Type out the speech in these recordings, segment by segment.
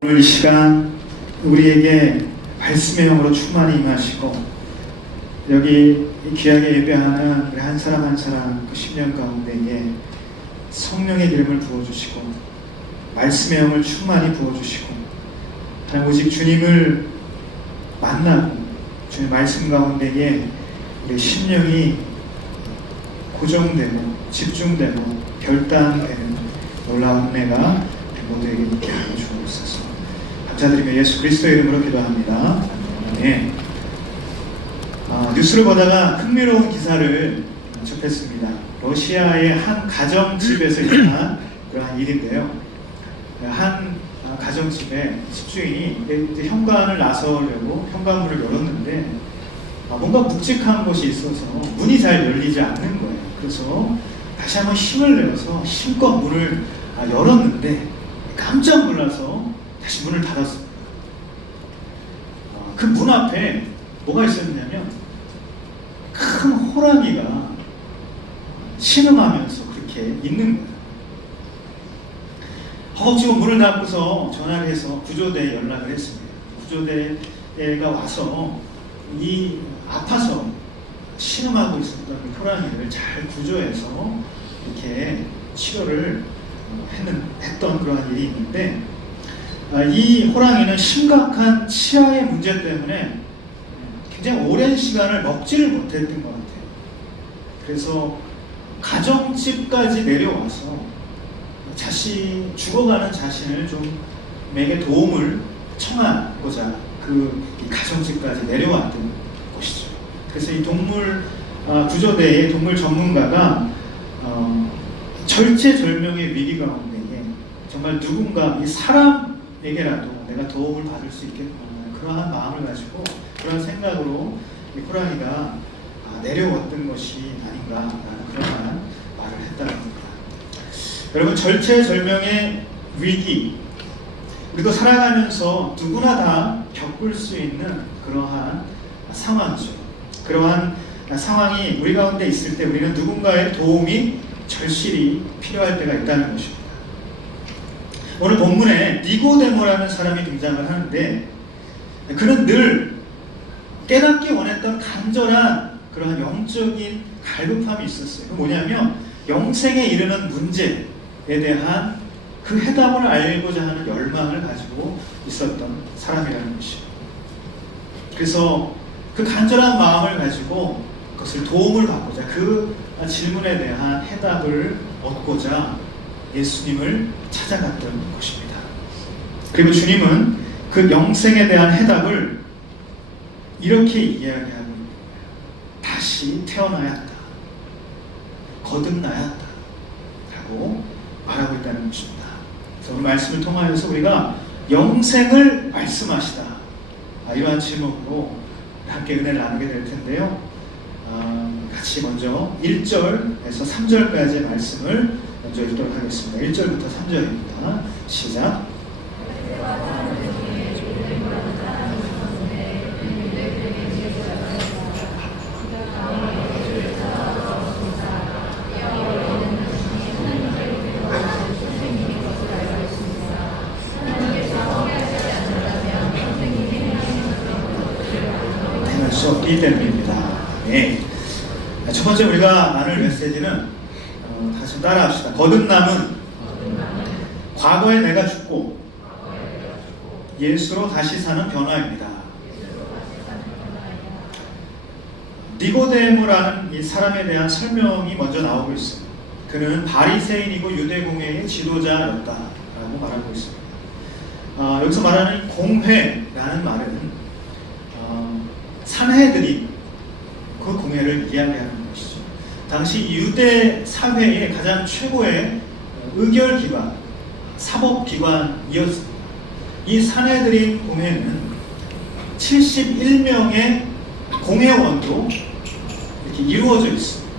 오늘 이 시간 우리에게 말씀의 영으로 충만히 임하시고 여기 귀하게 예배하는 우리 한 사람 한 사람 그 10년 가운데에 성령의 기름을 부어주시고 말씀의 영을 충만히 부어주시고 하나님 오직 주님을 만나고 주님 말씀 가운데에 우리 심령이 고정되고 집중되고 결단되는 놀라운 은혜가 모두에게 있게 하여 주옵소서. 감사드리며 예수 그리스도의 이름으로 기도합니다. 아멘. 뉴스를 보다가 흥미로운 기사를 접했습니다. 러시아의 한 가정집에서 일어난 그러한 일인데요. 한 가정집에 집주인이 이제 현관을 나서려고 현관문을 열었는데 뭔가 묵직한 곳이 있어서 문이 잘 열리지 않는 거예요. 그래서 다시 한번 힘을 내어서 힘껏 문을 열었는데 깜짝 놀라서 다시 문을 닫았습니다. 그 문 앞에 뭐가 있었냐면 큰 호랑이가 신음하면서 그렇게 있는 거예요. 허겁지겁 문을 닫고서 전화를 해서 구조대에 연락을 했습니다. 구조대가 와서 이 아파서 신음하고 있었던 호랑이를 잘 구조해서 이렇게 치료를 했던 그런 일이 있는데 이 호랑이는 심각한 치아의 문제 때문에 굉장히 오랜 시간을 먹지를 못했던 것 같아요. 그래서 가정집까지 내려와서 죽어가는 자신을 좀 에게 도움을 청하고자 그 가정집까지 내려왔던 곳이죠. 그래서 이 동물 구조대의 동물 전문가가 절체절명의 위기 가운데에 정말 누군가 이 사람에게라도 내가 도움을 받을 수 있겠구나 그러한 마음을 가지고 그런 생각으로 이 호랑이가 내려왔던 것이 아닌가라는 그런 말을 했다는 겁니다. 여러분 절체절명의 위기 우리도 살아가면서 누구나 다 겪을 수 있는 그러한 상황이죠. 그러한 상황이 우리 가운데 있을 때 우리는 누군가의 도움이 절실히 필요할 때가 있다는 것입니다. 오늘 본문에 니고데모라는 사람이 등장을 하는데 그는 늘 깨닫기 원했던 간절한 그러한 영적인 갈급함이 있었어요. 뭐냐면 영생에 이르는 문제에 대한 그 해답을 알고자 하는 열망을 가지고 있었던 사람이라는 것이죠. 그래서 그 간절한 마음을 가지고 그것을 도움을 받고자 그 질문에 대한 해답을 얻고자 예수님을 찾아갔던 것입니다. 그리고 주님은 그 영생에 대한 해답을 이렇게 이야기하고 있는 거예요. 다시 태어나야 한다. 거듭나야 한다. 라고 말하고 있다는 것입니다. 그래서 오늘 말씀을 통하여서 우리가 영생을 말씀하시다. 이러한 제목으로 함께 은혜를 나누게 될 텐데요. 같이 먼저 1절에서 3절까지의 말씀을 먼저 읽도록 하겠습니다. 1절부터 3절입니다. 시작. 행할 수 없기 때문입니다. 네. 첫 번째 우리가 나눌 메시지는 다시 따라합시다. 거듭남은 과거에 내가 죽고 예수로 다시 사는 변화입니다. 니고데모라는 이 사람에 대한 설명이 먼저 나오고 있습니다. 그는 바리새인이고 유대공회의 지도자였다라고 말하고 있습니다. 여기서 말하는 공회라는 말은 산헤드린 그 공회를 이야기하는 것이죠. 당시 유대 사회의 가장 최고의 의결기관, 사법기관이었습니다. 이 산헤드린 공회는 71명의 공회원으로 이렇게 이루어져 있습니다.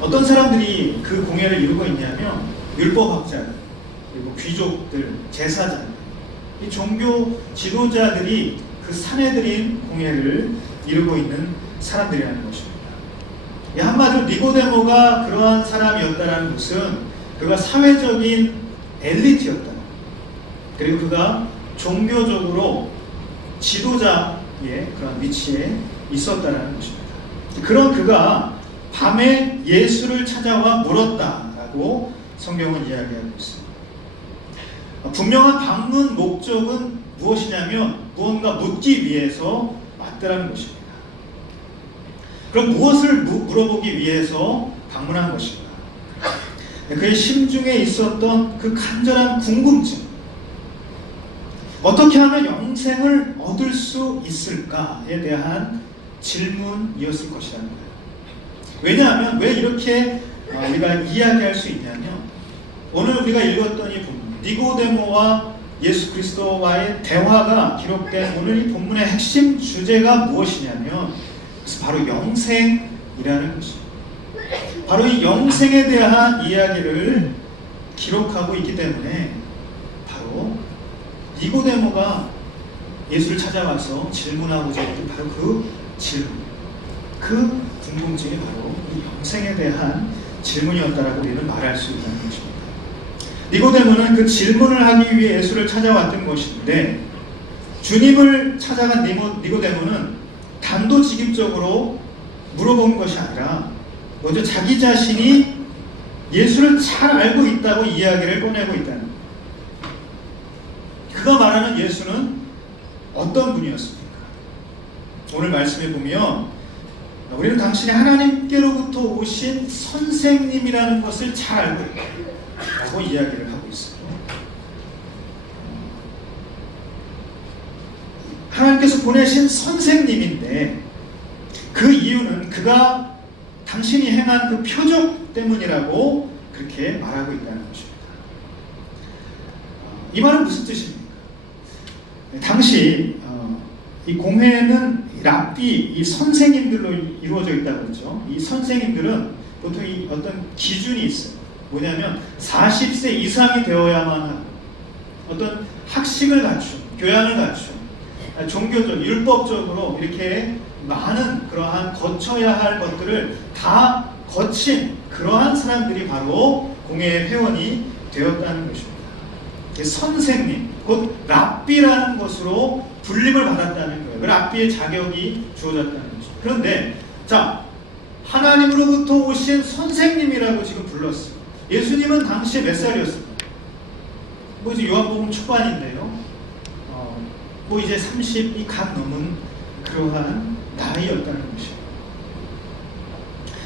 어떤 사람들이 그 공회를 이루고 있냐면 율법학자들, 그리고 귀족들, 제사장들, 이 종교 지도자들이 그 산헤드린 공회를 이루고 있는 사람들이라는 것입니다. 한마디로 니고데모가 그러한 사람이었다는 것은 그가 사회적인 엘리트였다. 그리고 그가 종교적으로 지도자의 그런 위치에 있었다는 것입니다. 그런 그가 밤에 예수를 찾아와 물었다라고 성경은 이야기하고 있습니다. 분명한 방문 목적은 무엇이냐면 무언가 묻기 위해서 왔다라는 것입니다. 그럼 무엇을 물어보기 위해서 방문한 것인가? 그의 심중에 있었던 그 간절한 궁금증, 어떻게 하면 영생을 얻을 수 있을까에 대한 질문이었을 것이라는 거예요. 왜냐하면 왜 이렇게 우리가 이야기할 수 있냐면 오늘 우리가 읽었던 이 본문 니고데모와 예수 그리스도와의 대화가 기록된 오늘 이 본문의 핵심 주제가 무엇이냐면 바로 영생이라는 것입니다. 바로 이 영생에 대한 이야기를 기록하고 있기 때문에 바로 니고데모가 예수를 찾아와서 질문하고자 했던 바로 그 질문, 그 궁금증이 바로 이 영생에 대한 질문이었다라고 우리는 말할 수 있다는 것입니다. 니고데모는 그 질문을 하기 위해 예수를 찾아왔던 것인데 주님을 찾아간 니고데모는 단도직입적으로 물어본 것이 아니라 먼저 자기 자신이 예수를 잘 알고 있다고 이야기를 꺼내고 있다는 거예요. 그가 말하는 예수는 어떤 분이었습니까? 오늘 말씀에 보면 우리는 당신이 하나님께로부터 오신 선생님이라는 것을 잘 알고 있다고 이야기를 하고 있어요. 하나님께서 보내신 선생님인데 그 이유는 그가 당신이 행한 그 표적 때문이라고 그렇게 말하고 있다는 것입니다. 이 말은 무슨 뜻입니까? 당시 이 공회는 랍비, 이 선생님들로 이루어져 있다고 했죠. 이 선생님들은 보통 이 어떤 기준이 있어요. 뭐냐면 40세 이상이 되어야만 하고 어떤 학식을 갖춘, 교양을 갖춘, 종교적, 율법적으로 이렇게 많은 그러한 거쳐야 할 것들을 다 거친 그러한 사람들이 바로 공회의 회원이 되었다는 것입니다. 선생님, 곧 랍비라는 것으로 불림을 받았다는 거예요. 랍비의 자격이 주어졌다는 것입니다. 그런데 자, 하나님으로부터 오신 선생님이라고 지금 불렀어요. 예수님은 당시에 몇 살이었습니까? 뭐 이제 요한복음 초반인데요. 뭐 이제 30이 갓 넘은 그러한 나이였다는 것이에요.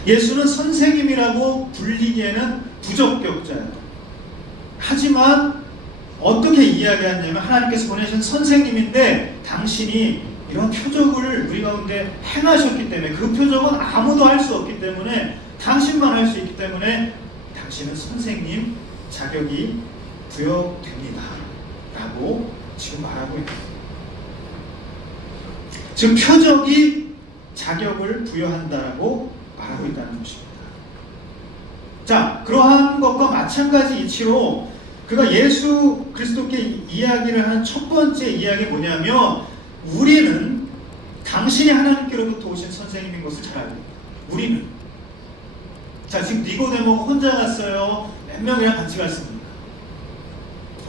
예수는 선생님이라고 불리기에는 부적격자예요. 하지만 어떻게 이야기하냐면 하나님께서 보내신 선생님인데 당신이 이런 표적을 우리 가운데 행하셨기 때문에 그 표적은 아무도 할 수 없기 때문에 당신만 할 수 있기 때문에 당신은 선생님 자격이 부여됩니다 라고 지금 말하고 있습니다. 지금 표적이 자격을 부여한다라고 말하고 있다는 것입니다. 자, 그러한 것과 마찬가지 이치로 그가 예수 그리스도께 이야기를 하는 첫 번째 이야기가 뭐냐면 우리는 당신이 하나님께로부터 오신 선생님인 것을 잘 알고 있다. 우리는. 자, 지금 니고데모가 혼자 갔어요? 몇 명이랑 같이 갔습니까?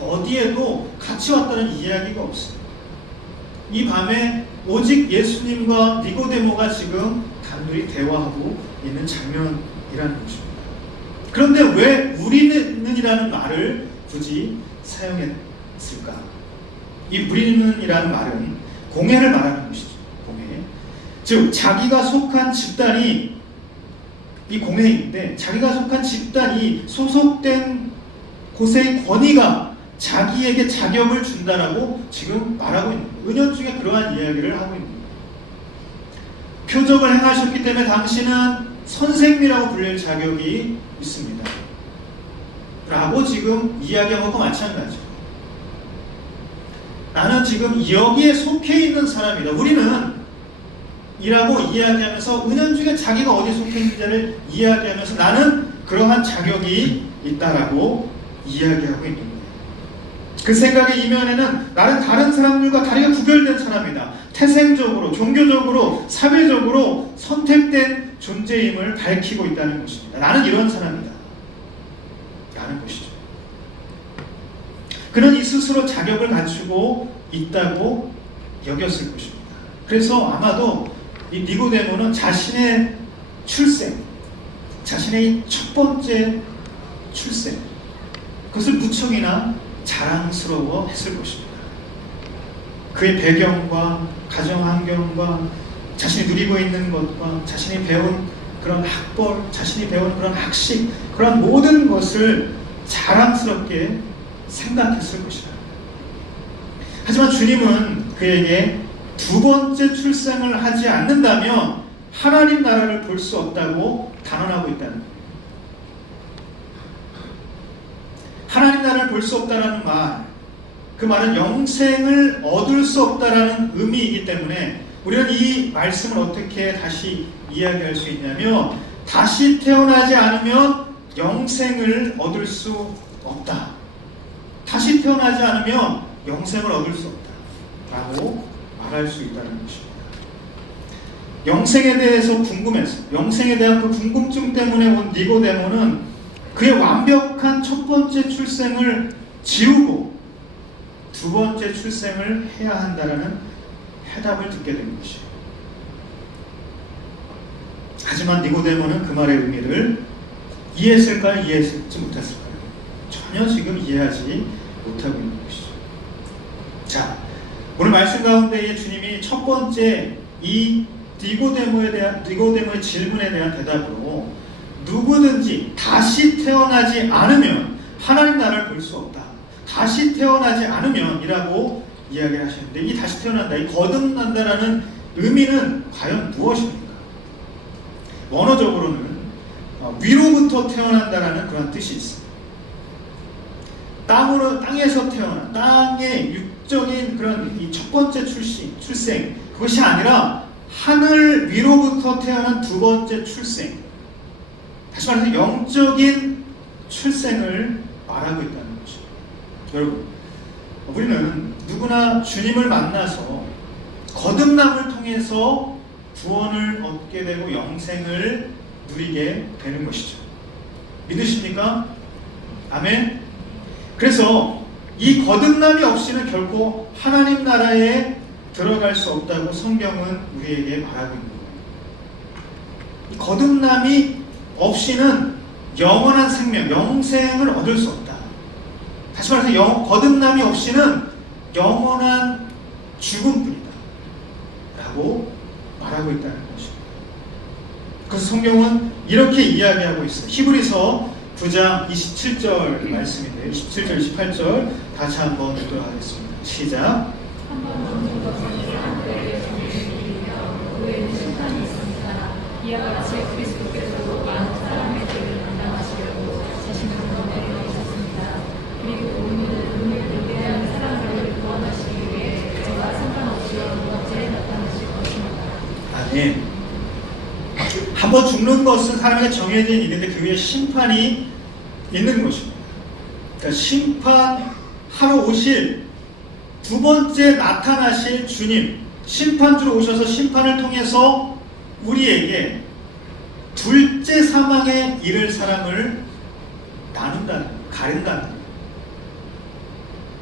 어디에도 같이 왔다는 이야기가 없어요. 이 밤에 오직 예수님과 니고데모가 지금 단둘이 대화하고 있는 장면이라는 것입니다. 그런데 왜 우리는이라는 말을 굳이 사용했을까? 이 우리는이라는 말은 공회를 말하는 것이죠. 공회. 즉 자기가 속한 집단이 이 공회인데 자기가 속한 집단이 소속된 곳의 권위가 자기에게 자격을 준다라고 지금 말하고 있는 거예요. 은연중에 그러한 이야기를 하고 있는 거예요. 표적을 행하셨기 때문에 당신은 선생님이라고 불릴 자격이 있습니다. 라고 지금 이야기한 것과 마찬가지죠. 나는 지금 여기에 속해 있는 사람이다. 우리는 이라고 이야기하면서 은연중에 자기가 어디에 속해 있는지를 이야기하면서 나는 그러한 자격이 있다라고 이야기하고 있는 거예요. 그 생각의 이면에는 나는 다른 사람들과 다르게 구별된 사람이다. 태생적으로, 종교적으로, 사회적으로 선택된 존재임을 밝히고 있다는 것입니다. 나는 이런 사람이다. 라는 것이죠. 그는 이 스스로 자격을 갖추고 있다고 여겼을 것입니다. 그래서 아마도 이 니고데모는 자신의 출생, 자신의 첫 번째 출생, 그것을 무척이나 자랑스러워 했을 것입니다. 그의 배경과 가정 환경과 자신이 누리고 있는 것과 자신이 배운 그런 학벌, 자신이 배운 그런 학식, 그런 모든 것을 자랑스럽게 생각했을 것이다. 하지만 주님은 그에게 두 번째 출생을 하지 않는다면 하나님 나라를 볼 수 없다고 단언하고 있다는 거예요. 하나님 나라를 볼 수 없다는 말, 그 말은 영생을 얻을 수 없다라는 의미이기 때문에 우리는 이 말씀을 어떻게 다시 이야기할 수 있냐면, 다시 태어나지 않으면 영생을 얻을 수 없다. 다시 태어나지 않으면 영생을 얻을 수 없다 라고 말할 수 있다는 것입니다. 영생에 대해서 궁금해서, 영생에 대한 그 궁금증 때문에 온 니고데모는 그의 완벽한 첫 번째 출생을 지우고 두 번째 출생을 해야 한다는 해답을 듣게 된 것이에요. 하지만 니고데모는 그 말의 의미를 이해했을까요? 이해하지 못했을까요? 전혀 지금 이해하지 못하고 있는 것이죠. 자, 오늘 말씀 가운데에 주님이 첫 번째 이 니고데모의 질문에 대한 대답으로 누구든지 다시 태어나지 않으면 하나님 나라를 볼 수 없다. 다시 태어나지 않으면 이라고 이야기를 하시는데, 이 다시 태어난다, 이 거듭난다라는 의미는 과연 무엇입니까? 원어적으로는 위로부터 태어난다라는 그런 뜻이 있습니다. 땅에서 태어난, 땅의 육적인 그런 이 첫 번째 출생, 그것이 아니라 하늘 위로부터 태어난 두 번째 출생, 다시 말해서 영적인 출생을 말하고 있다는 것입니다. 여러분, 우리는 누구나 주님을 만나서 거듭남을 통해서 구원을 얻게 되고 영생을 누리게 되는 것이죠. 믿으십니까? 아멘. 그래서 이 거듭남이 없이는 결코 하나님 나라에 들어갈 수 없다고 성경은 우리에게 말하고 있는 거예요. 이 거듭남이 없이는 영원한 생명, 영생을 얻을 수 없다. 다시 말해서 거듭남이 없이는 영원한 죽음뿐이다 라고 말하고 있다는 것입니다. 그래서 성경은 이렇게 이야기하고 있어요. 히브리서 9장 27절 말씀인데요, 27절, 28절 같이 한번 읽도록 하겠습니다. 시작. 이와 같이 그리스도께서도 많은 사람의 죄를 담당하시려고 자신을 내려오셨습니다. 그리고 오늘 대한 사람들을 구원하시기 위해 저와 상관없이 언제 나타나실 것입니다. 아멘. 한번 죽는 것은 사람에게 정해진 일인데 그 위에 심판이 있는 것입니다. 그러니까 심판하러 오실 두 번째 나타나실 주님, 심판주로 오셔서 심판을 통해서 우리에게 둘째 사망에 이를 사람을 나눈다는, 가른다는 거예요.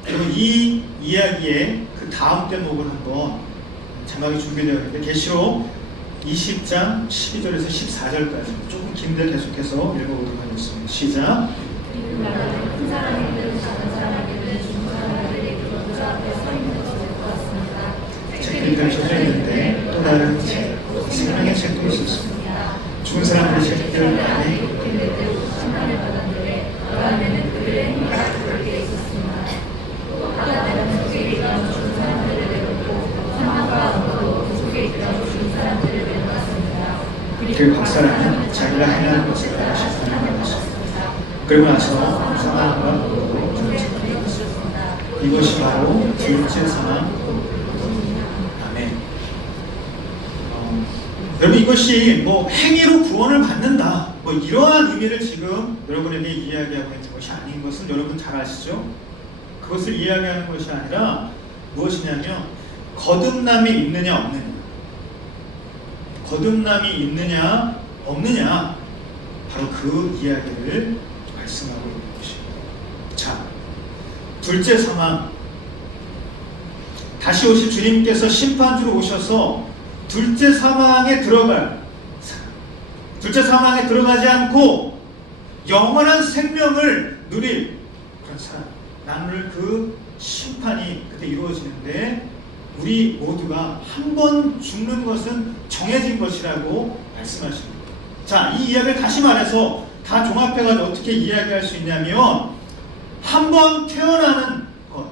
여러분, 이 이야기의 그 다음 대목을 한번 자막이 준비되어 있는데, 계시록 20장 12절에서 14절까지 조금 긴데 계속해서 읽어보도록 하겠습니다. 시작. 큰 사람이든 작은 사람이든 중한 사람들이 그 부자 앞에 서 있는 것을 보았습니다. 책들이 펼쳐져 있는데 또 다른 책, 생명의 책도 있었습니다. 죽은 사람들의 책들 안에 심판을 받았는데 그 안에는 그들의 행위가 그렇게 있었습니다. 또 하나님은 속에 있던 죽은 사람들을 내놓고 사망과 암으로 그 속에 있던 죽은 사람들을 내놓았습니다. 그리고 각 사람은 자기가 행하는 것을 따라 심판을 받았습니다. 그리고 나서 사망과 암으로 둘째였습니다. 이것이 바로 둘째 사망. 여러분, 이것이 뭐 행위로 구원을 받는다, 뭐 이러한 의미를 지금 여러분에게 이야기하고 있는 것이 아닌 것은 여러분 잘 아시죠? 그것을 이야기하는 것이 아니라 무엇이냐면 거듭남이 있느냐 없느냐, 거듭남이 있느냐 없느냐, 바로 그 이야기를 말씀하고 있는 것입니다. 자, 둘째 상황, 다시 오실 주님께서 심판주로 오셔서 둘째 사망에 들어갈 사람, 둘째 사망에 들어가지 않고 영원한 생명을 누릴 그런 사람, 나눌 그 심판이 그때 이루어지는데, 우리 모두가 한 번 죽는 것은 정해진 것이라고 말씀하십니다. 자, 이 이야기를 다시 말해서 다 종합해가지고 어떻게 이야기할 수 있냐면, 한 번 태어나는 것.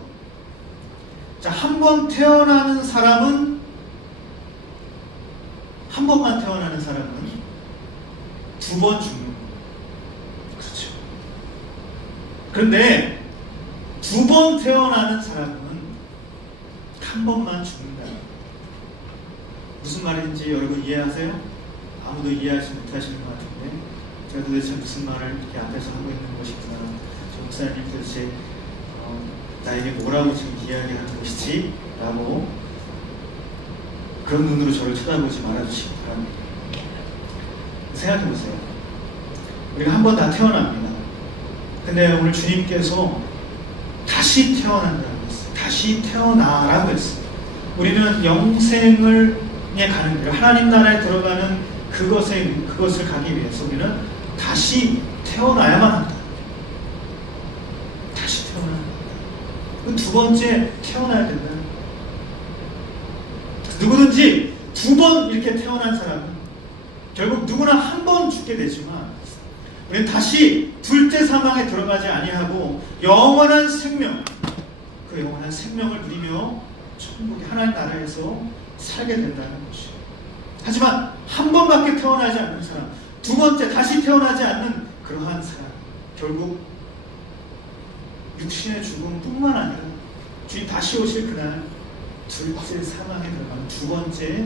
자, 한 번 태어나는 사람은, 한 번만 태어나는 사람은 두 번 죽는 것. 그렇죠. 그런데 두 번 태어나는 사람은 한 번만 죽는다. 무슨 말인지 여러분 이해하세요? 아무도 이해하지 못하시는 것 같은데, 제가 도대체 무슨 말을 이렇게 앞에서 하고 있는 것이구나, 저 목사님 도대체 나에게 뭐라고 지금 이야기하는 것이지? 라고 그런 눈으로 저를 쳐다보지 말아주시기 바랍니다. 생각해보세요. 우리가 한 번 다 태어납니다. 근데 오늘 주님께서 다시 태어난다고 했어요. 다시 태어나라고 했어요. 우리는 영생을 가는 길, 하나님 나라에 들어가는 그것을 가기 위해서 우리는 다시 태어나야만 한다. 다시 태어나야 한다. 그 두 번째 태어나야 된다. 누구든지 두 번 이렇게 태어난 사람은 결국 누구나 한 번 죽게 되지만, 우리는 다시 둘째 사망에 들어가지 아니하고 영원한 생명, 그 영원한 생명을 누리며 천국의 하나님 나라에서 살게 된다는 것이에요. 하지만 한 번밖에 태어나지 않는 사람, 두 번째 다시 태어나지 않는 그러한 사람, 결국 육신의 죽음뿐만 아니라 주님 다시 오실 그날 둘째 사망에 들어가는, 두 번째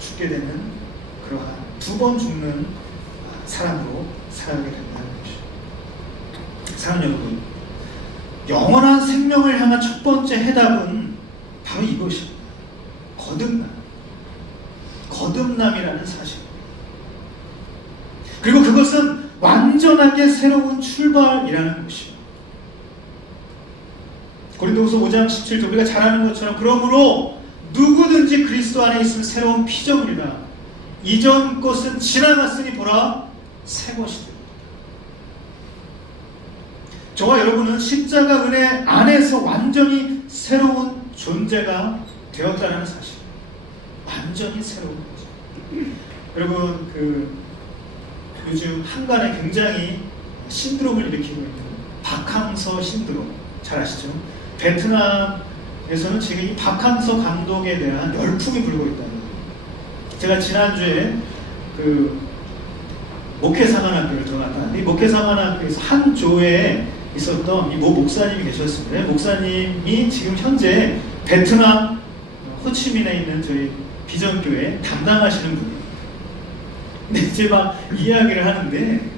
죽게 되는 그러한 두 번 죽는 사람으로 살아가게 된다는 것이죠. 사랑하는 여러분, 영원한 생명을 향한 첫 번째 해답은 바로 이것입니다. 거듭남이라는 사실. 그리고 그것은 완전하게 새로운 출발이라는 것이에요. 고린도후서 5장 17절, 우리가 잘 아는 것처럼 그러므로 누구든지 그리스도 안에 있으면 새로운 피조물이라, 이전 것은 지나갔으니 보라 새 것이 됩니다. 저와 여러분은 십자가 은혜 안에서 완전히 새로운 존재가 되었다는 사실. 완전히 새로운 거죠. 여러분, 요즘 한간에 굉장히 신드롬을 일으키고 있는 박항서 신드롬 잘 아시죠? 베트남에서는 지금 이 박항서 감독에 대한 열풍이 불고 있다는 거예요. 제가 지난주에 목회상한학교를 들어갔다. 이 목회상한학교에서 한 조에 있었던 이 모 목사님이 계셨습니다. 목사님이 지금 현재 베트남 호치민에 있는 저희 비전교회 담당하시는 분이에요. 근데 제가 이야기를 하는데,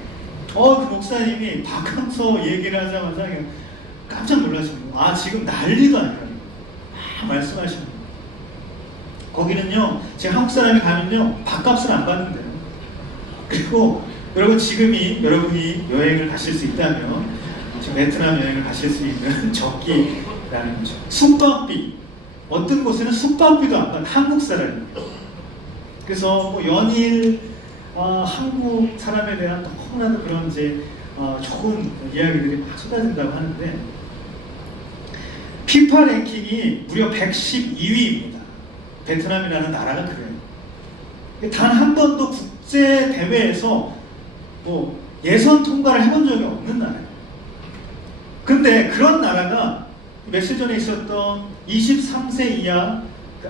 그 목사님이 박항서 얘기를 하자마자 그냥 깜짝 놀라시는 거예요. 지금 난리도 아니라 말씀하시는 거예요. 거기는요, 제가 한국 사람이 가면요, 밥값을 안 받는데요. 그리고 여러분, 지금이 여러분이 여행을 가실 수 있다면, 지금 베트남 여행을 가실 수 있는 적기라는 거죠. 숙박비, 어떤 곳에는 숙박비도 안 받는 한국 사람이에요. 그래서 뭐 연일 한국 사람에 대한 너무나도 그런 좋은 이야기들이 막 쏟아진다고 하는데, 피파 랭킹이 무려 112위입니다. 베트남이라는 나라가 그래요. 단 한 번도 국제 대회에서 예선 통과를 해본 적이 없는 나라예요. 근데 그런 나라가 며칠 전에 있었던 23세 이하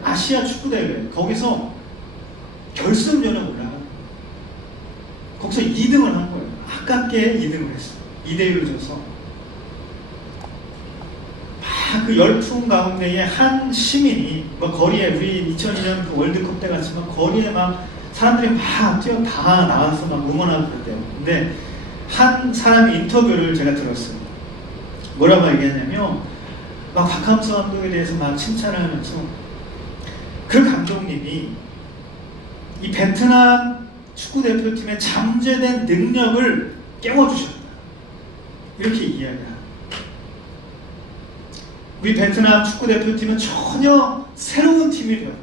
아시아 축구 대회, 거기서 결승전에 올라가 거기서 2등을 한 거예요. 아깝게 2등을 했어요. 2대1로 져서. 그 열풍 가운데에 한 시민이 거리에, 우리 2002년 월드컵 때 같지만 거리에 막 사람들이 막 다 나와서 막 응원하고 그랬대요. 근데 한 사람의 인터뷰를 제가 들었어요. 뭐라고 얘기했냐면, 막 박항서 감독에 대해서 막 칭찬을 하면서 그 감독님이 이 베트남 축구대표팀의 잠재된 능력을 깨워주셨다, 이렇게 이야기합니다. 우리 베트남 축구대표팀은 전혀 새로운 팀이 되었다.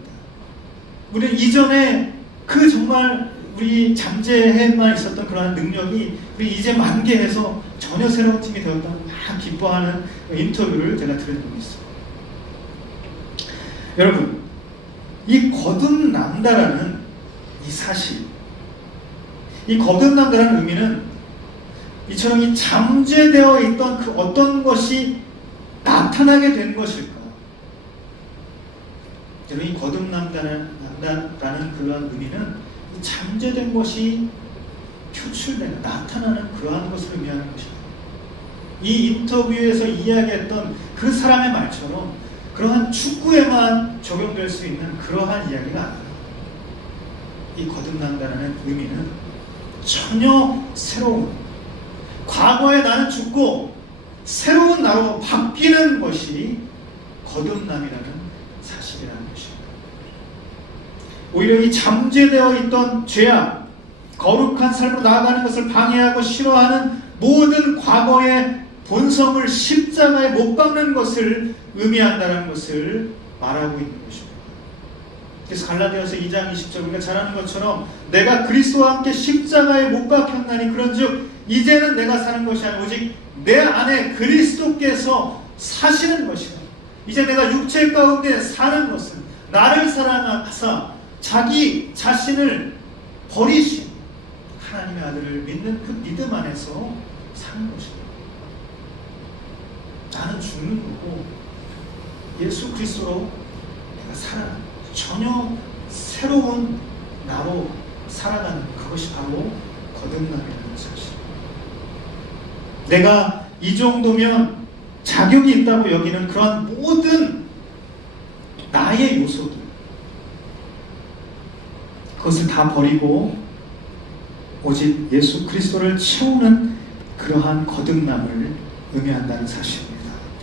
우리는 이전에 그 정말 우리 잠재해만 있었던 그러한 능력이 우리 이제 만개해서 전혀 새로운 팀이 되었다고 막 기뻐하는 인터뷰를 제가 들은 적이 있어요. 여러분, 이 거듭난다라는 이 사실, 이 거듭난다라는 의미는 이처럼 이 잠재되어 있던 그 어떤 것이 나타나게 된 것일까? 여러분, 이 거듭난다라는 그러한 의미는 이 잠재된 것이 표출되는, 나타나는 그러한 것을 의미하는 것입니다. 이 인터뷰에서 이야기했던 그 사람의 말처럼 그러한 축구에만 적용될 수 있는 그러한 이야기가 아니라 이 거듭난다는 의미는 전혀 새로운, 과거에 나는 죽고 새로운 나로 바뀌는 것이 거듭남이라는 사실이라는 것입니다. 오히려 이 잠재되어 있던 죄악, 거룩한 삶으로 나아가는 것을 방해하고 싫어하는 모든 과거의 본성을 십자가에 못 박는 것을 의미한다는 것을 말하고 있는 것입니다. 그래서 갈라디아서 2장 20절 우리가 잘 아는 것처럼 내가 그리스도와 함께 십자가에 못 박혔나니 그런즉 이제는 내가 사는 것이 아니라 오직 내 안에 그리스도께서 사시는 것이다. 이제 내가 육체 가운데 사는 것은 나를 사랑하사 자기 자신을 버리신 하나님의 아들을 믿는 그 믿음 안에서 사는 것이다. 나는 죽는 거고 예수 그리스도로 내가 살아가는, 전혀 새로운 나로 살아가는 그것이 바로 거듭남이라는 사실. 내가 이 정도면 자격이 있다고 여기는 그런 모든 나의 요소들, 그것을 다 버리고 오직 예수 그리스도를 채우는 그러한 거듭남을 의미한다는 사실입니다.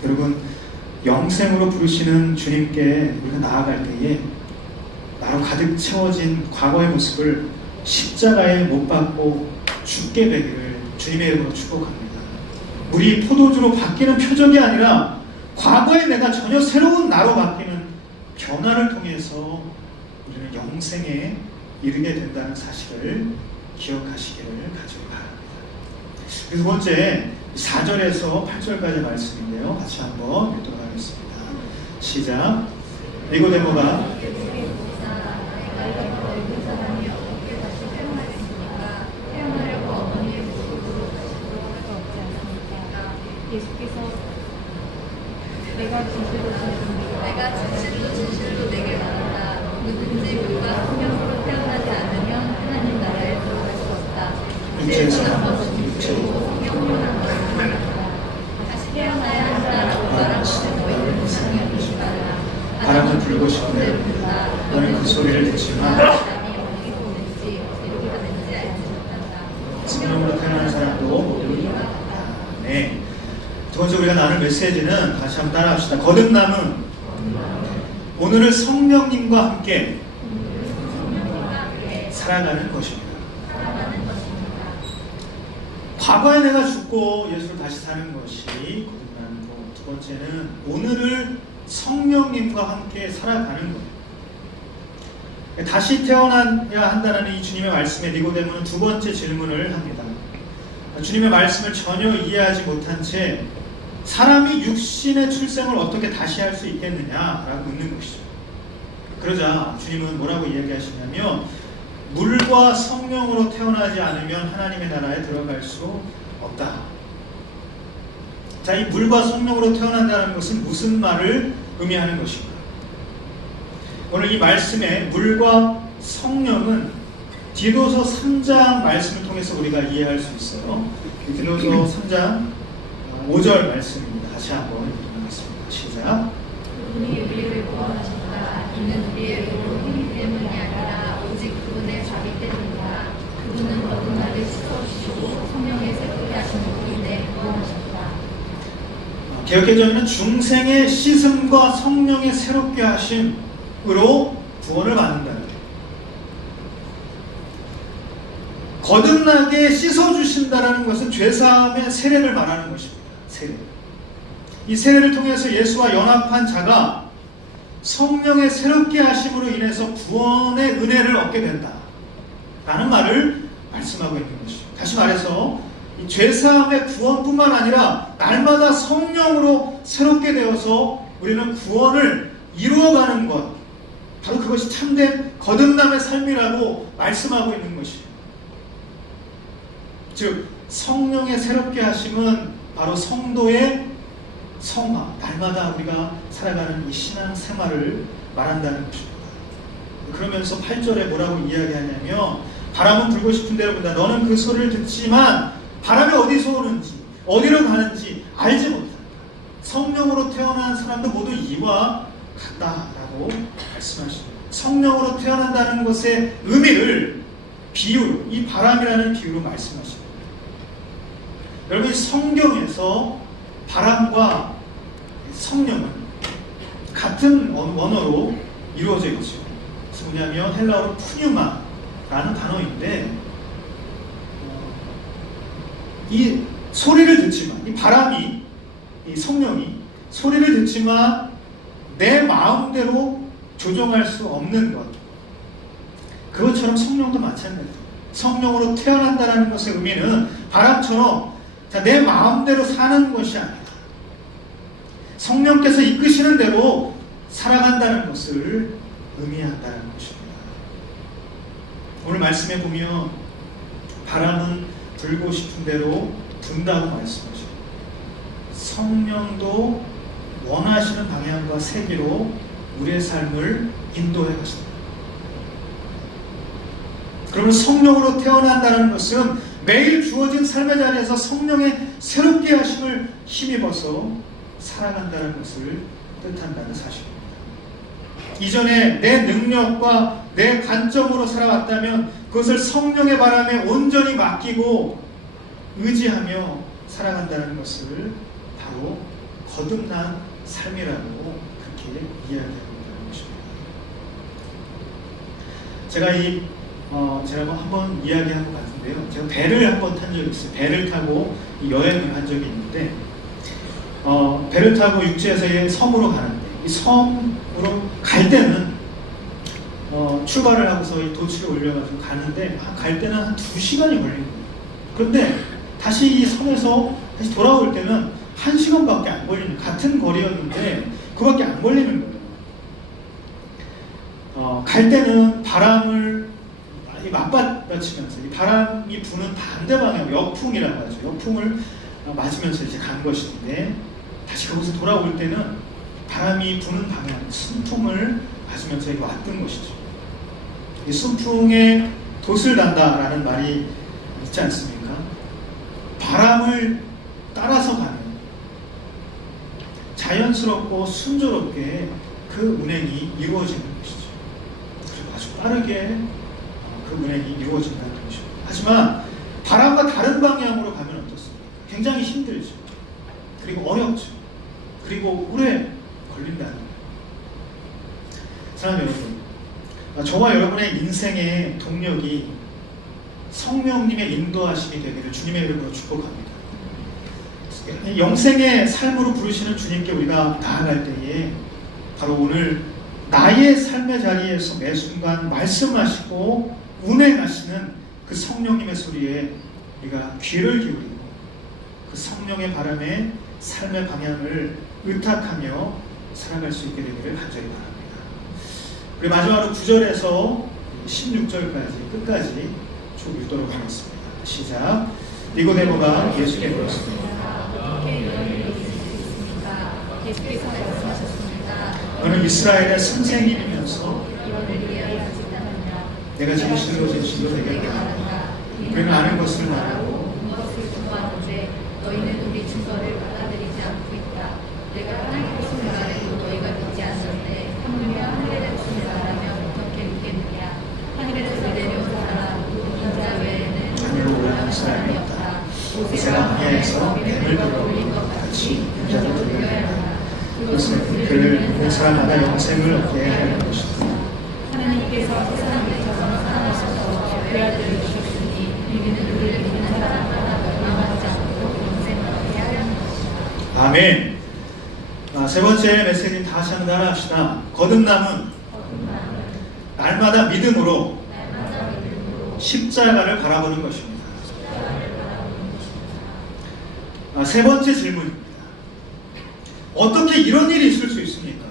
여러분, 영생으로 부르시는 주님께 우리가 나아갈 때에 나로 가득 채워진 과거의 모습을 십자가에 못 박고 죽게 되기를 주님의 이름으로 축복합니다. 우리 포도주로 바뀌는 표적이 아니라 과거에 내가 전혀 새로운 나로 바뀌는 변화를 통해서 우리는 영생에 이르게 된다는 사실을 기억하시기를 간절히 바랍니다. 두 번째, 4절에서 8절까지 말씀인데요. 같이 한번 읽도록 하겠습니다. 시작. 니고데모가 예수께서 내가 진실로 내게 말한다. 누구든지 물과 성령으로 태어나지 않으면 하나님 나라에 들어갈 수 없다. 육체에서 성령으로 다시 태어나야 한다라고 말한 것은 너희는 성령이 말하라. 바람은 불고 싶은데 너는 그 소리를 듣지만 남이 어디서 오는지 어디로 가는지 알지 못한다. 성령으로 태어난 사람도 모두 네. 두 번째 우리가 나눌 메시지는 다시 한번 따라합시다. 거듭남은 오늘을 성령님과 함께 살아가는 것입니다. 과거에 내가 죽고 예수를 다시 사는 것이 거듭나는 것. 두 번째는 오늘을 성령님과 함께 살아가는 것. 다시 태어나야 한다는 이 주님의 말씀에 니고데모는 두 번째 질문을 합니다. 주님의 말씀을 전혀 이해하지 못한 채 사람이 육신의 출생을 어떻게 다시 할 수 있겠느냐라고 묻는 것이죠. 그러자 주님은 뭐라고 이야기하시냐면 물과 성령으로 태어나지 않으면 하나님의 나라에 들어갈 수 없다. 자, 이 물과 성령으로 태어난다는 것은 무슨 말을 의미하는 것인가? 오늘 이 말씀에 물과 성령은 디도서 3장 말씀을 통해서 우리가 이해할 수 있어요. 디도서 3장 5절 말씀입니다. 다시 한번 읽어보겠습니다. 시작. 그분이 우리를 구원하셨다. 이는 우리의 의로 힘이 때문이 아니라 오직 그분의 자비 때문이다. 그분은 거듭나게 씻어주시고 성령의 새롭게 하신 분인데 구원하셨다. 개역개정에는 중생의 씻음과 성령의 새롭게 하심으로 구원을 받는다. 거듭나게 씻어주신다는 것은 죄사함의 세례를 말하는 것입니다. 세례. 이 세례를 통해서 예수와 연합한 자가 성령의 새롭게 하심으로 인해서 구원의 은혜를 얻게 된다 라는 말을 말씀하고 있는 것이죠. 다시 말해서 이 죄사함의 구원뿐만 아니라 날마다 성령으로 새롭게 되어서 우리는 구원을 이루어가는 것, 바로 그것이 참된 거듭남의 삶이라고 말씀하고 있는 것이에요. 즉 성령의 새롭게 하심은 바로 성도의 성화, 날마다 우리가 살아가는 이 신앙 생활을 말한다는 것입니다. 그러면서 8절에 뭐라고 이야기하냐면, 바람은 불고 싶은 대로 분다. 너는 그 소리를 듣지만 바람이 어디서 오는지 어디로 가는지 알지 못한다. 성령으로 태어난 사람도 모두 이와 같다라고 말씀하십니다. 성령으로 태어난다는 것의 의미를 비유로, 이 바람이라는 비유로 말씀하십니다. 여러분, 성경에서 바람과 성령은 같은 원어로 이루어져 있죠. 그래서 뭐냐면 헬라어로 푸뉴마라는 단어인데, 이 소리를 듣지만, 이 바람이, 이 성령이 소리를 듣지만 내 마음대로 조종할 수 없는 것, 그것처럼 성령도 마찬가지입니다. 성령으로 태어난다는 것의 의미는 바람처럼 내 마음대로 사는 것이 아니다. 성령께서 이끄시는 대로 살아간다는 것을 의미한다는 것입니다. 오늘 말씀에 보면 바람은 불고 싶은 대로 분다고 말씀하시고, 성령도 원하시는 방향과 세기로 우리의 삶을 인도해 가십니다. 그러면 성령으로 태어난다는 것은 매일 주어진 삶의 자리에서 성령의 새롭게 하심을 힘입어서 살아간다는 것을 뜻한다는 사실입니다. 이전에 내 능력과 내 관점으로 살아왔다면 그것을 성령의 바람에 온전히 맡기고 의지하며 살아간다는 것을 바로 거듭난 삶이라고 그렇게 이야기한다는 것입니다. 제가 한번 이야기한 것 같은데요. 제가 배를 한번 탄 적이 있어요. 배를 타고 여행을 한 적이 있는데, 배를 타고 육지에서 섬으로 가는데, 이 섬으로 갈 때는 출발을 하고서 이 도치를 올려가지고 가는데, 갈 때는 한 2시간이 걸린 거예요. 그런데 다시 이 섬에서 다시 돌아올 때는 1시간밖에 안 걸리는, 같은 거리였는데 그밖에 안 걸리는 거예요. 갈 때는 바람을 맞받아치면서, 이 바람이 부는 반대 방향, 역풍이라고 하죠. 역풍을 맞으면서 이제 간 것인데, 다시 거기서 돌아올 때는 바람이 부는 방향, 순풍을 맞으면서 왔던 것이죠. 이 순풍에 돛을 단다라는 말이 있지 않습니까? 바람을 따라서 가는, 자연스럽고 순조롭게 그 운행이 이루어지는 것이죠. 그리고 아주 빠르게 그 운행이 이루어진다는 것입니다. 하지만 바람과 다른 방향으로 가면 어떻습니까? 굉장히 힘들죠. 그리고 어렵죠. 그리고 오래 걸린다는 거예요. 사랑하는 여러분, 저와 여러분의 인생의 동력이 성령님의 인도하심이 되기를 주님의 이름으로 축복합니다. 영생의 삶으로 부르시는 주님께 우리가 나아갈 때에 바로 오늘 나의 삶의 자리에서 매 순간 말씀하시고 운행하시는 그 성령님의 소리에 우리가 귀를 기울이고 그 성령의 바람에 삶의 방향을 의탁하며 살아갈 수 있게 되기를 간절히 바랍니다. 우리 마지막으로 9절에서 16절까지 끝까지 쭉 읽도록 하겠습니다. 시작. 니고데모가 예수께 물었습니다. 예수께서 말씀하셨습니다. 너는 이스라엘의 선생님이면서 내가 진실로 되겠다. 우리는 아는 것을 말하고 무엇을 두고하는데 너희는 우리 증거를 받아들이지 않고 있다. 내가 하나님의 것을 말해도 너희가 믿지 않는데 하물며 하늘의 것을 말하면 어떻게 믿겠느냐. 하늘에서 내려온 사람 인자 외에는 하늘로 올라간 사람이 없다. 모세가 광야에서 뱀을 들어올린 것 같이 인자도 들어야 한다. 그것은 그를 본 사람마다 영생을 얻게 하는 것이다. 하나님께서 세상에 저성 살아나셔서 외아들을 주셨으니 우리는 그를 믿는 사람마다 멸망하지 않고 영생을 얻게 하려는 것이다. 아멘. 세 번째 메시지 다시 한번 따라합시다. 거듭남은 날마다 믿음으로 십자가를 바라보는 것입니다. 세 번째 질문입니다. 어떻게 이런 일이 있을 수 있습니까?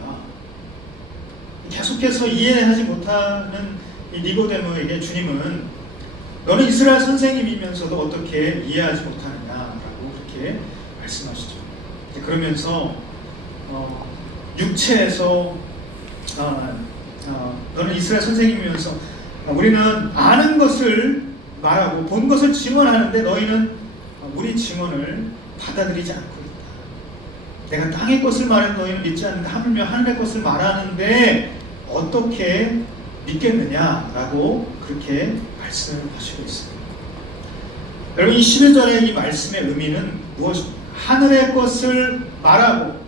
계속해서 이해하지 못하는 이 니고데모에게 주님은 너는 이스라엘 선생님이면서도 어떻게 이해하지 못하느냐라고 그렇게 말씀하시죠. 그러면서 육체에서 너는 이스라엘 선생님이면서 우리는 아는 것을 말하고 본 것을 증언하는데 너희는 우리 증언을 받아들이지 않고 있다. 내가 땅의 것을 말하는 너희는 믿지 않는데 하물며 하늘의 것을 말하는데 어떻게 믿겠느냐라고 그렇게 말씀을 하시고 있습니다. 여러분, 이 11절의 이 말씀의 의미는 무엇입니까? 하늘의 것을 말하고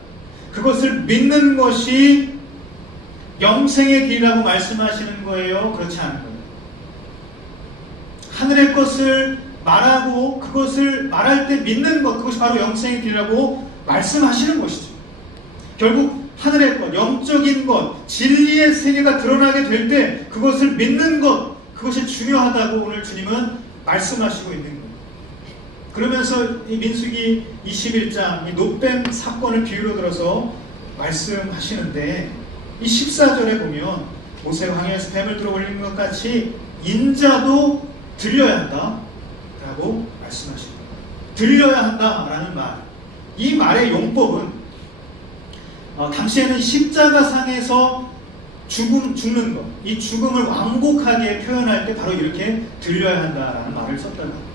그것을 믿는 것이 영생의 길이라고 말씀하시는 거예요? 그렇지 않은 거예요? 하늘의 것을 말하고 그것을 말할 때 믿는 것, 그것이 바로 영생의 길이라고 말씀하시는 것이죠. 결국 하늘의 것, 영적인 것, 진리의 세계가 드러나게 될 때 그것을 믿는 것, 그것이 중요하다고 오늘 주님은 말씀하시고 있는 거예요. 그러면서 이 민수기 21장 이 놋뱀 사건을 비유로 들어서 말씀하시는데 이 14절에 보면 모세가 광야에서 뱀을 들어 올린 것 같이 인자도 들려야 한다 라고 말씀하십니다. 들려야 한다 라는 말, 이 말의 용법은 당시에는 십자가상에서 죽는 것, 이 죽음을 완곡하게 표현할 때 바로 이렇게 들려야 한다라는 말을 썼다고 합니다.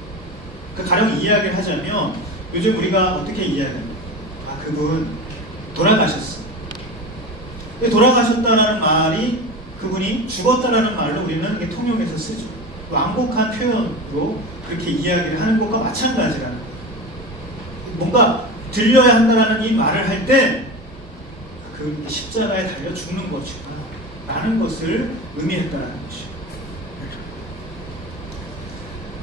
가령 이야기를 하자면 요즘 우리가 어떻게 이야기합니까? 그분 돌아가셨어. 돌아가셨다라는 말이 그분이 죽었다라는 말로 우리는 통용해서 쓰죠. 완곡한 표현으로 그렇게 이야기를 하는 것과 마찬가지라는 거예요. 뭔가 들려야 한다라는 이 말을 할 때 그 십자가에 달려 죽는 것이구나 라는 것을 의미했다는 것이죠.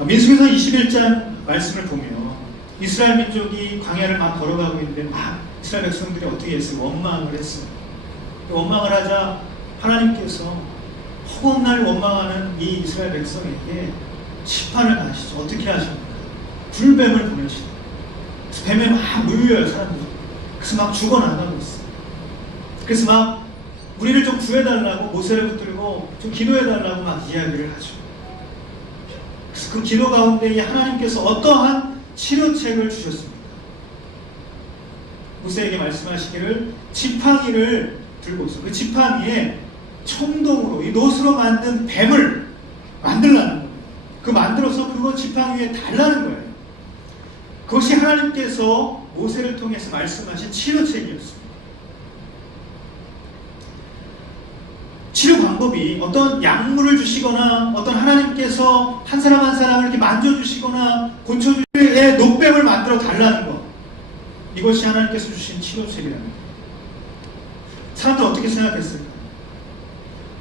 민수기서 21장 말씀을 보면 이스라엘 민족이 광야를 막 걸어가고 있는데 막 이스라엘 백성들이 어떻게 했어요? 원망을 했어요. 원망을 하자 하나님께서 허구한 날 원망하는 이 이스라엘 백성에게 심판을 가하시죠. 어떻게 하십니까? 불뱀을 보내시죠. 뱀에 막 물려요, 사람들이. 그래서 막 죽어나가고 있어요. 그래서 막 우리를 좀 구해달라고 모세를 붙들고 좀 기도해달라고 막 이야기를 하죠. 그래서 그 기도 가운데 하나님께서 어떠한 치료책을 주셨습니까? 모세에게 말씀하시기를 지팡이를 들고 있어. 그 지팡이에 청동으로 이 놋으로 만든 뱀을 만들라는 거예요. 그 만들어서 그거 지팡이 위에 달라는 거예요. 그것이 하나님께서 모세를 통해서 말씀하신 치료책이었습니다. 치료 방법이 어떤 약물을 주시거나 어떤 하나님께서 한 사람 한 사람을 이렇게 만져주시거나 고쳐주시에 놋뱀을 만들어 달라는 것, 이것이 하나님께서 주신 치료책이라는 거예요. 사람들 어떻게 생각했을까?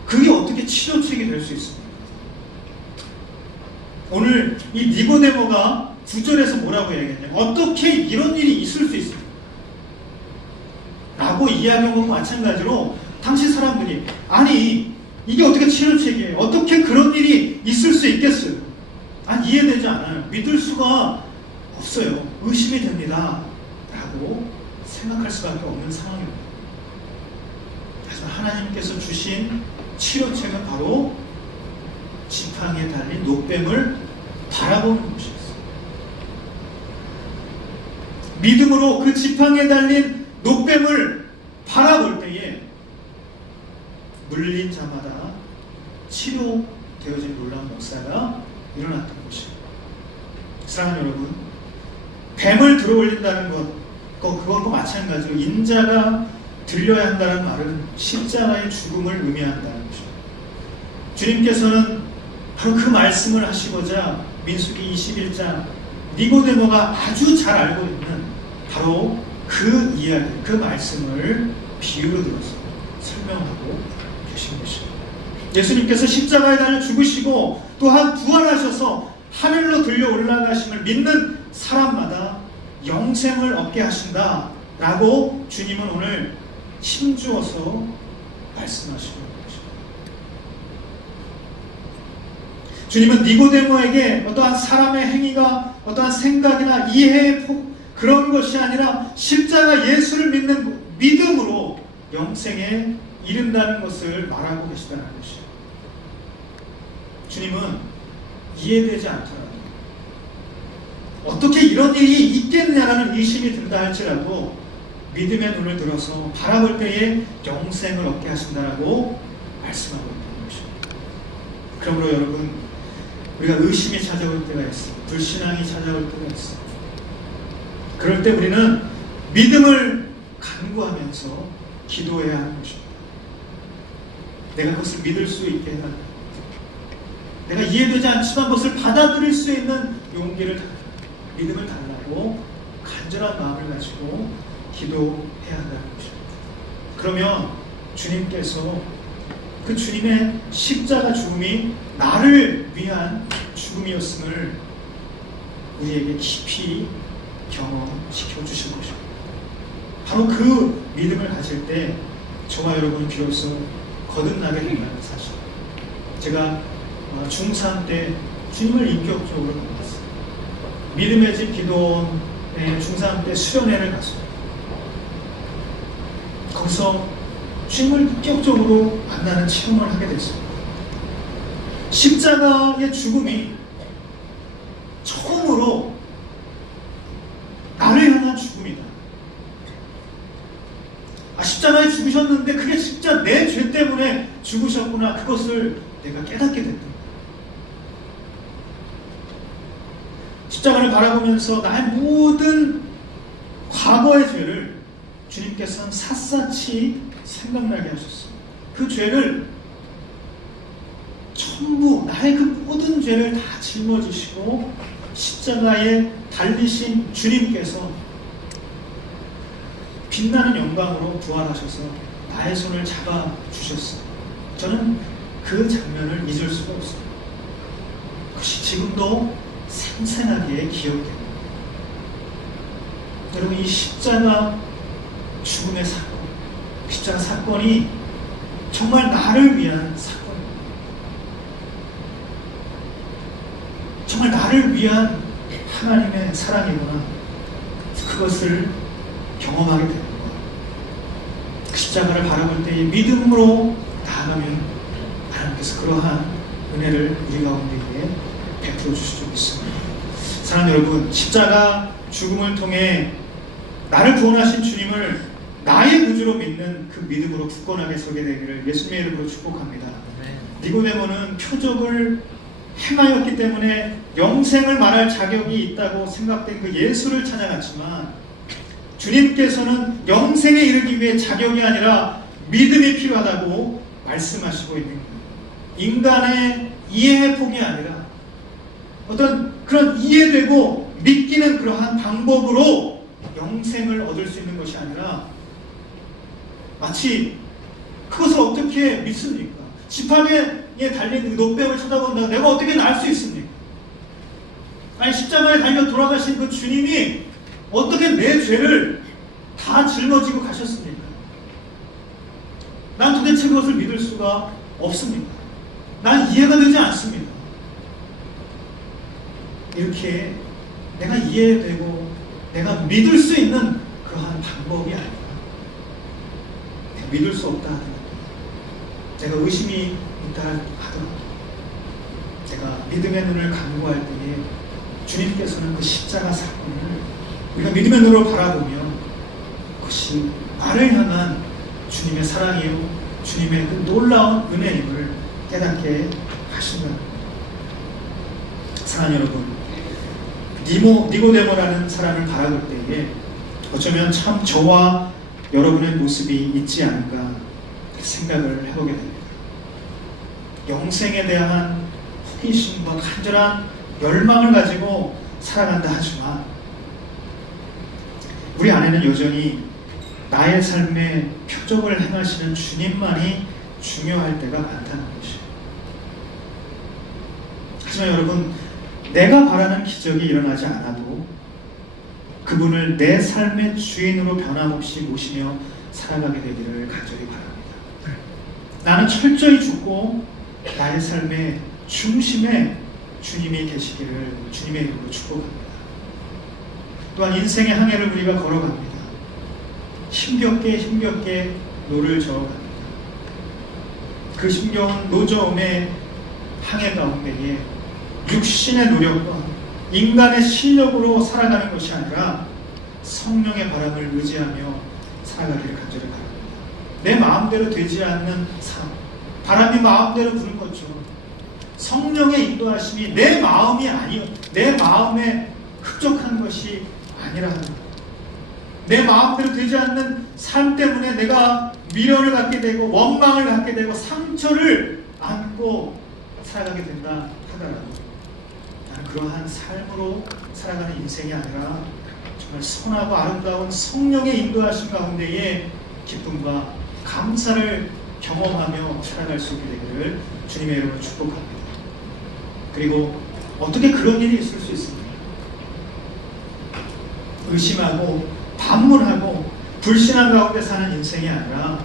그게 어떻게 치료책이 될 수 있습니까? 오늘 이 니고데모가 9절에서 뭐라고 얘기했냐면 어떻게 이런 일이 있을 수 있습니까? 라고 이야기한 것과 마찬가지로 당시 사람들이 아니 이게 어떻게 치료책이에요? 어떻게 그런 일이 있을 수 있겠어요? 아니 이해되지 않아요. 믿을 수가 없어요. 의심이 됩니다. 라고 생각할 수밖에 없는 상황입니다. 그래서 하나님께서 주신 치료책은 바로 지팡이에 달린 놋뱀을 바라보는 것이었어요. 믿음으로 그 지팡이에 달린 놋뱀을 바라볼 때에 물린 자마다 치료되어진 놀라운 역사가 일어났던 것입니다. 사랑하는 여러분, 뱀을 들어올린다는 그것과 마찬가지로 인자가 들려야 한다는 말은 십자가의 죽음을 의미한다는 것입니다. 주님께서는 바로 그 말씀을 하시고자 민수기 21장 니고데모가 아주 잘 알고 있는 바로 그 이야기, 그 말씀을 비유로 들어서 설명하고 계신 것입니다. 예수님께서 십자가에 달려 죽으시고 또한 부활하셔서 하늘로 들려 올라가심을 믿는 사람마다 영생을 얻게 하신다 라고 주님은 오늘 힘주어서 말씀하시는 것입니다. 주님은 니고데모에게 어떠한 사람의 행위가 어떠한 생각이나 이해의 그런 것이 아니라 십자가 예수를 믿는 믿음으로 영생에 이른다는 것을 말하고 계시다는 것이에요. 주님은 이해되지 않더라도 어떻게 이런 일이 있겠냐라는 의심이 든다 할지라도 믿음의 눈을 들어서 바라볼 때에 영생을 얻게 하신다라고 말씀하고 있는 것입니다. 그러므로 여러분, 우리가 의심이 찾아올 때가 있어요. 불신앙이 찾아올 때가 있어요. 그럴 때 우리는 믿음을 간구하면서 기도해야 하는 것입니다. 내가 그것을 믿을 수 있게 해달라. 내가 이해되지 않지만 그것을 받아들일 수 있는 용기를 달라. 믿음을 달라고 간절한 마음을 가지고 기도해야 한다는 것입니다. 그러면 주님께서 그 주님의 십자가 죽음이 나를 위한 죽음이었음을 우리에게 깊이 경험시켜 주실 것입니다. 바로 그 믿음을 가질 때 저와 여러분은 비로소 거듭나게 된다는 사실. 제가 중3 때 주님을 인격적으로 만났어요. 믿음의 집 기도원에 중3 때 수련회를 갔어요. 거기서 주님을 인격적으로 만나는 체험을 하게 됐어요. 십자가의 죽음이 처음으로 나를 향한 죽음이다. 십자가에 죽으셨는데 그게 진짜 내 죄 때문에 죽으셨구나. 그것을 내가 깨닫게 됐다. 십자가를 바라보면서 나의 모든 과거의 죄를 주님께서는 샅샅이 생각나게 하셨어요. 그 죄를 전부, 나의 그 모든 죄를 다 짊어지시고 십자가에 달리신 주님께서 빛나는 영광으로 부활하셔서 나의 손을 잡아주셨어요. 저는 그 장면을 잊을 수가 없어요. 그것이 지금도 생생하게 기억됩니다. 여러분, 이 십자가 죽음의 사건, 십자가 사건이 정말 나를 위한 사건입니다. 정말 나를 위한 하나님의 사랑이구나. 그것을 경험하게 되는 거예요. 그 십자가를 바라볼 때의 믿음으로 나아가면 하나님께서 그러한 은혜를 우리 가운데에 베풀어 주시고 있습니다. 사랑하는 여러분, 십자가 죽음을 통해 나를 구원하신 주님을 나의 구주로 믿는 그 믿음으로 굳건하게 서게 되기를 예수님의 이름으로 축복합니다. 니고데모는 표적을 행하였기 때문에 영생을 말할 자격이 있다고 생각된 그 예수를 찾아갔지만 주님께서는 영생에 이르기 위해 자격이 아니라 믿음이 필요하다고 말씀하시고 있는 거예요. 인간의 이해의 폭이 아니라 어떤 그런 이해되고 믿기는 그러한 방법으로 영생을 얻을 수 있는 것이 아니라 마치 그것을 어떻게 믿습니까? 지팡이에 달린 노뱀을 쳐다본다고 내가 어떻게 날 수 있습니까? 아니, 십자가에 달려 돌아가신 그 주님이 어떻게 내 죄를 다 짊어지고 가셨습니까? 난 도대체 그것을 믿을 수가 없습니다. 난 이해가 되지 않습니다. 이렇게 내가 이해되고 내가 믿을 수 있는 그러한 방법이 아니라 내가 믿을 수 없다 하더라도, 내가 의심이 있다 하더라도, 내가 믿음의 눈을 간구할 때에 주님께서는 그 십자가 사건을 우리가 믿음의 눈으로 바라보며 그것이 나를 향한 주님의 사랑이요 주님의 그 놀라운 은혜임을 깨닫게 하신다. 사랑하는 여러분, 니고데모라는 사람을 바라볼 때에 어쩌면 참 저와 여러분의 모습이 있지 않은가 생각을 해보게 됩니다. 영생에 대한 호기심과 간절한 열망을 가지고 살아간다 하지만 우리 안에는 여전히 나의 삶에 표적을 행하시는 주님만이 중요할 때가 많다는 것이에요. 하지만 여러분, 내가 바라는 기적이 일어나지 않아도 그분을 내 삶의 주인으로 변함없이 모시며 살아가게 되기를 간절히 바랍니다. 나는 철저히 죽고 나의 삶의 중심에 주님이 계시기를 주님의 이름으로 축복합니다. 또한 인생의 항해를 우리가 걸어갑니다. 힘겹게 노를 저어갑니다. 그 힘겨운 노저움의 항해 가운데에 육신의 노력과 인간의 실력으로 살아가는 것이 아니라 성령의 바람을 의지하며 살아가기를 간절히 바랍니다. 내 마음대로 되지 않는 삶, 바람이 마음대로 부는 것처럼 성령의 인도하심이 내 마음이 아니요, 내 마음에 흡족한 것이 아니라 내 마음대로 되지 않는 삶 때문에 내가 미련을 갖게 되고 원망을 갖게 되고 상처를 안고 살아가게 된다 하더라도 나는 그러한 삶으로 살아가는 인생이 아니라 정말 선하고 아름다운 성령의 인도하심 가운데에 기쁨과 감사를 경험하며 살아갈 수 있게 되기를 주님의 이름으로 축복합니다. 그리고 어떻게 그런 일이 있을 수 있습니까? 의심하고 반문하고 불신한 가운데 사는 인생이 아니라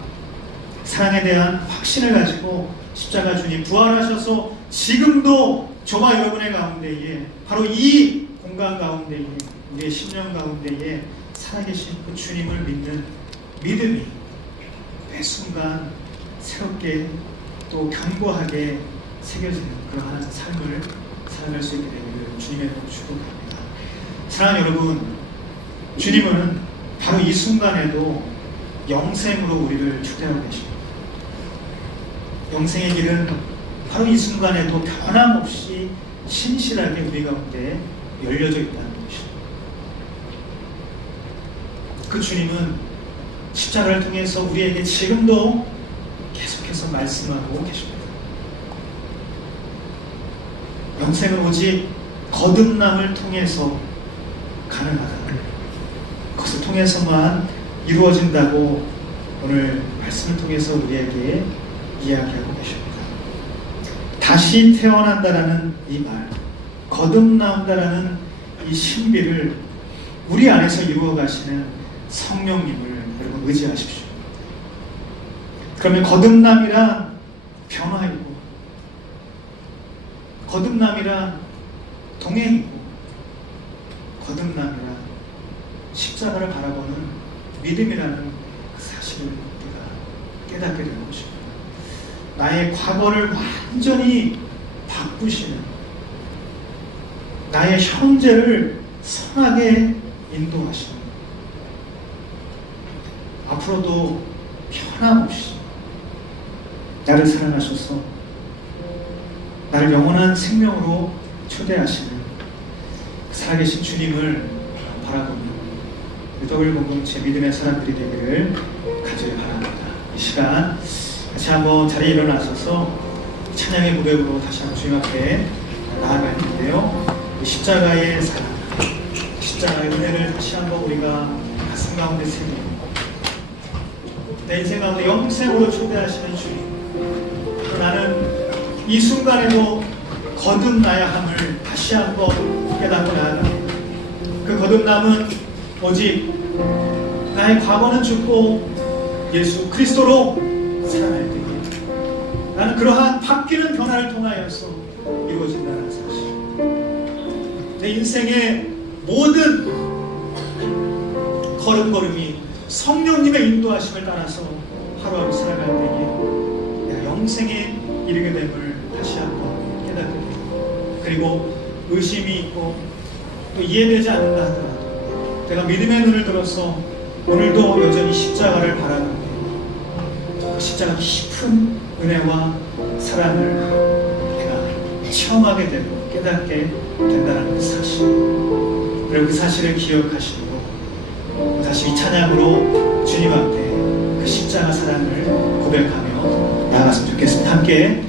사랑에 대한 확신을 가지고 십자가 주님 부활하셔서 지금도 저와 여러분의 가운데에 바로 이 공간 가운데에 우리의 심령 가운데에 살아계신 그 주님을 믿는 믿음이 매 순간 새롭게 또 견고하게 새겨지는 그러한 삶을 살아갈 수 있게 되기를 주님의 이름으로 축복합니다. 사랑하는 여러분, 주님은 바로 이 순간에도 영생으로 우리를 초대하고 계십니다. 영생의 길은 바로 이 순간에도 변함없이 신실하게 우리 가운데 열려져 있다는 것입니다. 그 주님은 십자가를 통해서 우리에게 지금도 계속해서 말씀하고 계십니다. 영생은 오직 거듭남을 통해서 가능하다. 그것을 통해서만 이루어진다고 오늘 말씀을 통해서 우리에게 이야기하고 계십니다. 다시 태어난다라는 이 말, 거듭나온다라는 이 신비를 우리 안에서 이루어 가시는 성령님을 여러분 의지하십시오. 그러면 거듭남이란 변화이고, 거듭남이란 동행이고, 거듭남이란 십자가를 바라보는 믿음이라는 그 사실을 우리가 깨닫게 되는 것입니다. 나의 과거를 완전히 바꾸시는, 나의 현재를 선하게 인도하시는, 앞으로도 변함없이 나를 사랑하셔서 나를 영원한 생명으로 초대하시는 그 살아계신 주님을 바라보며 의덕을 공동체 믿음의 사람들이 되기를 간절히 바랍니다. 이 시간 같이 한번 자리에 일어나셔서 찬양의 고백으로 다시 한번 주님 앞에 나아갈 텐데요. 십자가의 사랑, 십자가의 은혜를 다시 한번 우리가 가슴 가운데 새기고 내 인생 가운데 영생으로 초대하시는 주님, 나는 이 순간에도 거듭나야 함을 다시 한번 깨닫고 나아갑니다. 그 거듭남은 오직 나의 과거는 죽고 예수 그리스도로 살아날 때에 나는 그러한 바뀌는 변화를 통하여서 이루어진다는 사실, 내 인생의 모든 걸음걸음이 성령님의 인도하심을 따라서 하루하루 살아갈 때에 내가 영생에 이르게 됨을 다시 한번 깨닫게 됩니다. 그리고 의심이 있고 또 이해되지 않는다 하더라도 내가 믿음의 눈을 들어서 오늘도 여전히 십자가를 바라보며 그 십자가 깊은 은혜와 사랑을 내가 체험하게 되고 깨닫게 된다는 그 사실, 그리고 그 사실을 기억하시고 다시 이 찬양으로 주님 앞에 그 십자가 사랑을 고백하며 나아갔으면 좋겠습니다. 함께